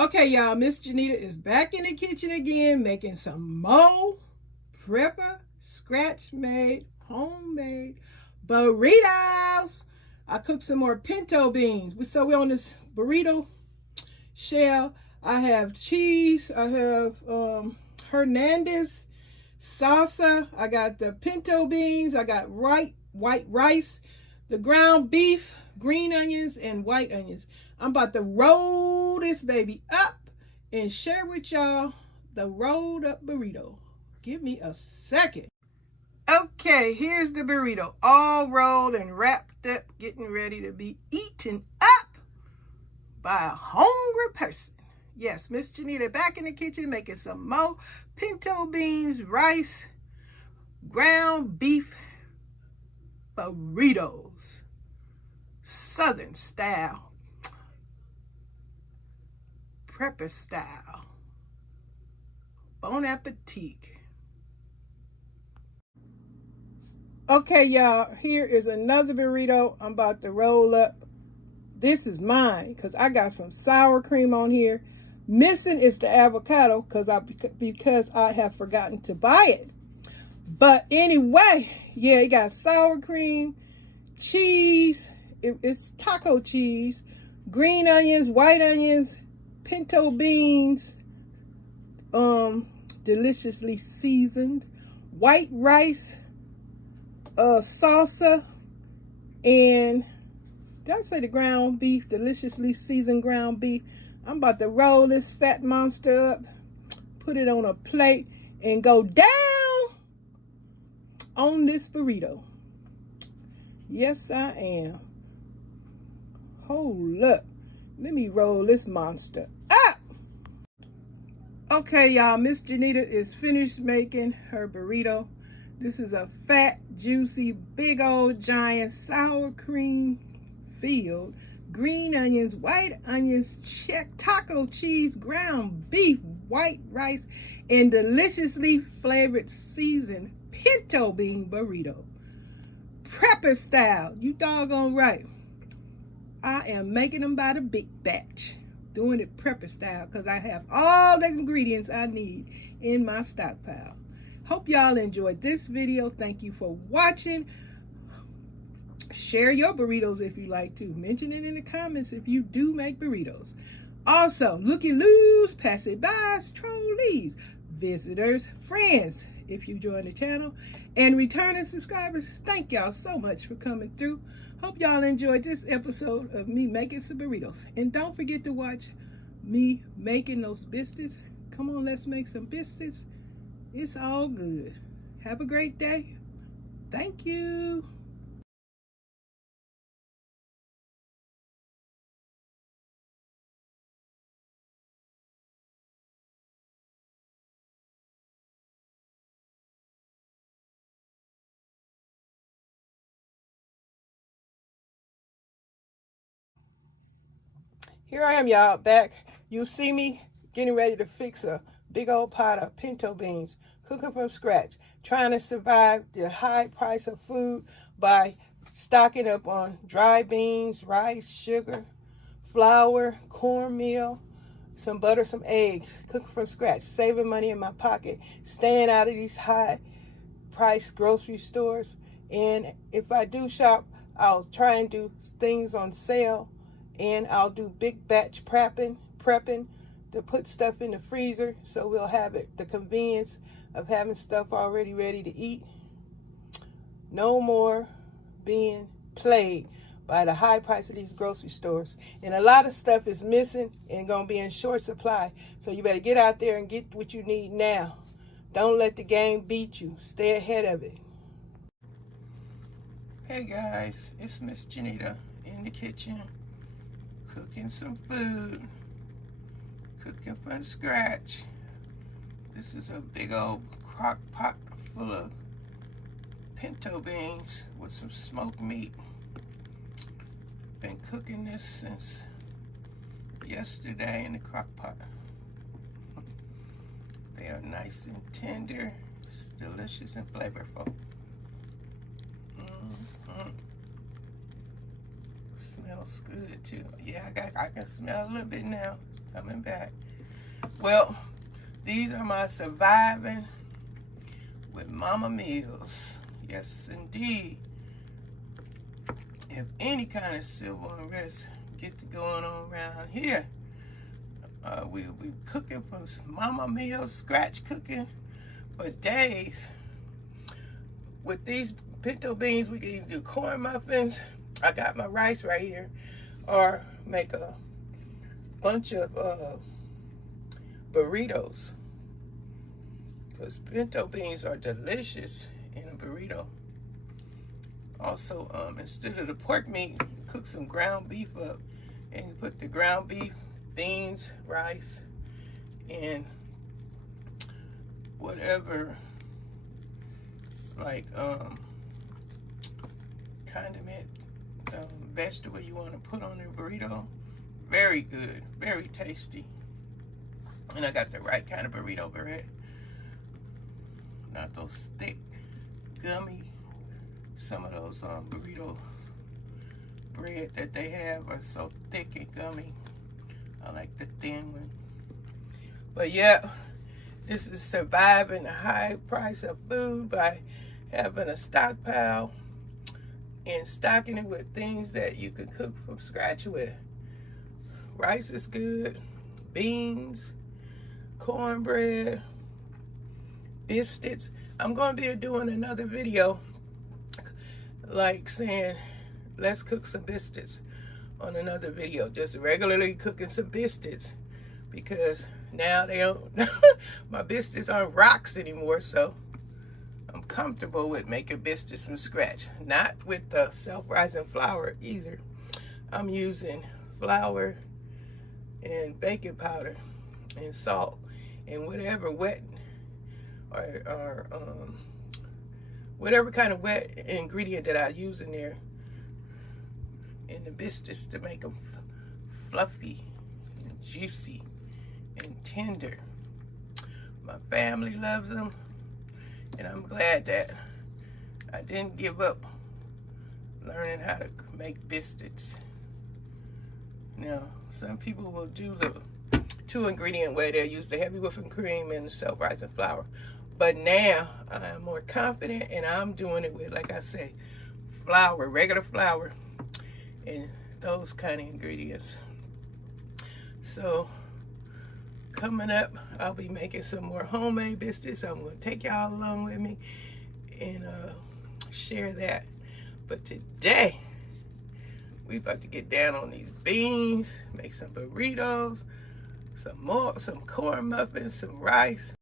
Okay, y'all, Miss Janita is back in the kitchen again, making some more prepper, scratch-made, homemade burritos. I cooked some more pinto beans. So we're on this burrito shell. I have cheese. I have Hernandez salsa. I got the pinto beans. I got white rice, the ground beef, green onions, and white onions. I'm about to roll this baby up and share with y'all the rolled up burrito. Give me a second. Okay, here's the burrito, all rolled and wrapped up, getting ready to be eaten up by a hungry person. Yes, Miss Janita back in the kitchen making some more pinto beans, rice, ground beef burritos, Southern style, prepper style. Bon appetit. Okay, y'all, here is another burrito I'm about to roll up. This is mine because I got some sour cream on here. Missing is the avocado because I have forgotten to buy it. But anyway, yeah, it got sour cream, cheese. It's taco cheese, green onions, white onions, pinto beans, deliciously seasoned, white rice, salsa, and did I say the ground beef, deliciously seasoned ground beef? I'm about to roll this fat monster up, put it on a plate, and go down on this burrito. Yes, I am. Hold up. Let me roll this monster up. Okay, y'all, Miss Janita is finished making her burrito. This is a fat, juicy, big old giant sour cream filled, green onions, white onions, taco cheese, ground beef, white rice, and deliciously flavored seasoned pinto bean burrito. Prepper style, you doggone right. I am making them by the big batch. Doing it prepper style because I have all the ingredients I need in my stockpile. Hope y'all enjoyed this video. Thank you for watching. Share your burritos if you like to. Mention it in the comments if you do make burritos. Also, looky loose, passerbys, trolleys, visitors, friends, if you join the channel, and returning subscribers, thank y'all so much for coming through. Hope y'all enjoyed this episode of me making some burritos. And don't forget to watch me making those biscuits. Come on, let's make some biscuits. It's all good. Have a great day. Thank you. Here I am, y'all, back. You see me getting ready to fix a big old pot of pinto beans, cooking from scratch, trying to survive the high price of food by stocking up on dry beans, rice, sugar, flour, cornmeal, some butter, some eggs, cooking from scratch, saving money in my pocket, staying out of these high price grocery stores. And if I do shop, I'll try and do things on sale. And I'll do big batch prepping to put stuff in the freezer so we'll have the convenience of having stuff already ready to eat. No more being plagued by the high price of these grocery stores. And a lot of stuff is missing and going to be in short supply. So you better get out there and get what you need now. Don't let the game beat you. Stay ahead of it. Hey guys, it's Miss Janita in the kitchen. Cooking some food, cooking from scratch. This is a big old crock pot full of pinto beans with some smoked meat. Been cooking this since yesterday in the crock pot. They are nice and tender, it's delicious and flavorful. Smells good too. Yeah, I can smell a little bit now. coming back. Well, these are my surviving with mama meals. Yes, indeed. If any kind of civil unrest get to going on around here, we'll be cooking from mama meals, scratch cooking for days. With these pinto beans, we can either do corn muffins. I got my rice right here, or make a bunch of burritos, because pinto beans are delicious in a burrito. Also, instead of the pork meat, cook some ground beef up, and you put the ground beef, beans, rice, and whatever, like condiment, vegetable you want to put on your burrito. Very good, very tasty. And I got the right kind of burrito bread, not those thick, gummy. Some of those burrito bread that they have are so thick and gummy. I like the thin one. But yeah, this is surviving the high price of food by having a stockpile and stocking it with things that you can cook from scratch with. Rice is good, beans, cornbread, biscuits. I'm going to be doing another video like saying, let's cook some biscuits on another video. Just regularly cooking some biscuits, because now they don't, my biscuits aren't rocks anymore, so I'm comfortable with making biscuits from scratch. Not with the self-rising flour either. I'm using flour and baking powder and salt and whatever wet or whatever kind of wet ingredient that I use in there in the biscuits to make them fluffy and juicy and tender. My family loves them, and I'm glad that I didn't give up learning how to make biscuits. Now, some people will do the 2-ingredient way. They'll use the heavy whipping cream and the self-rising flour. But now I'm more confident, and I'm doing it with, like I say, flour, regular flour, and those kind of ingredients. So coming up, I'll be making some more homemade biscuits. I'm going to take y'all along with me and share that. But today, we about to get down on these beans, make some burritos, some corn muffins, some rice.